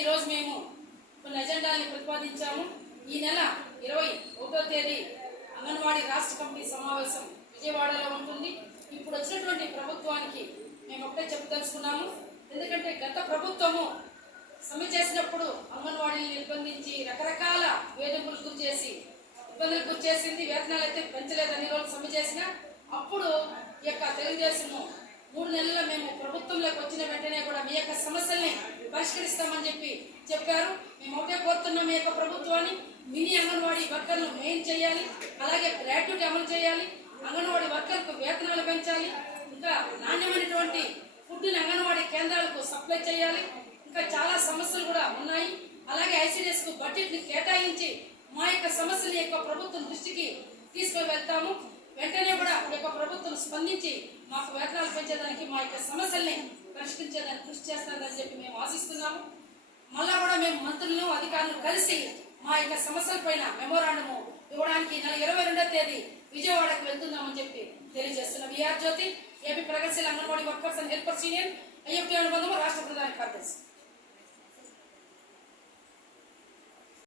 ఈరోజు మేము కొన్ని ఎజెండాల్ని ప్రతిపాదించాము. ఈ నెల 21వ తేదీ అంగన్వాడీ రాష్ట్ర కమిటీ సమావేశం విజయవాడలో ఉంటుంది. ఇప్పుడు వచ్చినటువంటి ప్రభుత్వానికి మేము ఒకటే చెప్పదలుచుకున్నాము. ఎందుకంటే గత ప్రభుత్వము సమ్మె చేసినప్పుడు అంగన్వాడీని నిర్బంధించి రకరకాల వేధింపులకు గురి చేసి ఇబ్బందులకు గురి చేసింది. వేతనాలు అయితే పెంచలేదు అన్ని రోజులు సమ్మె చేసినా. అప్పుడు ఈ యొక్క తెలుగుదేశము 3 నెలల్లో మేము ప్రభుత్వంలోకి వచ్చిన వెంటనే కూడా మీ యొక్క సమస్యల్ని పరిష్కరిస్తామని చెప్పారు. మేము ఒకటే కోరుతున్నాం, మీ యొక్క ప్రభుత్వాన్ని మినీ అంగన్వాడీ వర్కర్లు మెయిన్ చేయాలి, అలాగే గ్రాట్యుటీ అమలు చేయాలి, అంగన్వాడీ వర్కర్కు వేతనాలు పెంచాలి, ఇంకా నాణ్యమైనటువంటి ఫుడ్ని అంగన్వాడీ కేంద్రాలకు సప్లై చేయాలి. ఇంకా చాలా సమస్యలు కూడా ఉన్నాయి. అలాగే ఐసీడీఎస్ కు బడ్జెట్ ని కేటాయించి మా యొక్క సమస్యల యొక్క ప్రభుత్వం దృష్టికి తీసుకుని వెళ్తాము. వెంటనే కూడా ఈ యొక్క ప్రభుత్వం స్పందించి మాకు వేతనాలు పెంచేదానికి, మా యొక్క సమస్యల్ని పరిష్కరించేదానికి కృషి చేస్తారని చెప్పి మేము ఆశిస్తున్నాము. మళ్ళా కూడా మేము మంత్రులను అధికారులను కలిసి మా యొక్క సమస్యల పైన మెమోరాండము ఇవ్వడానికి నెల 22వ తేదీ విజయవాడకు వెళ్తున్నామని చెప్పి తెలియజేస్తున్నాం. విఆర్ జ్యోతి, ఏపీ ప్రగతిశీల anganwadi workers and helpers union, IFT అనుబంధము రాష్ట్ర ప్రధాన కార్యదర్శి.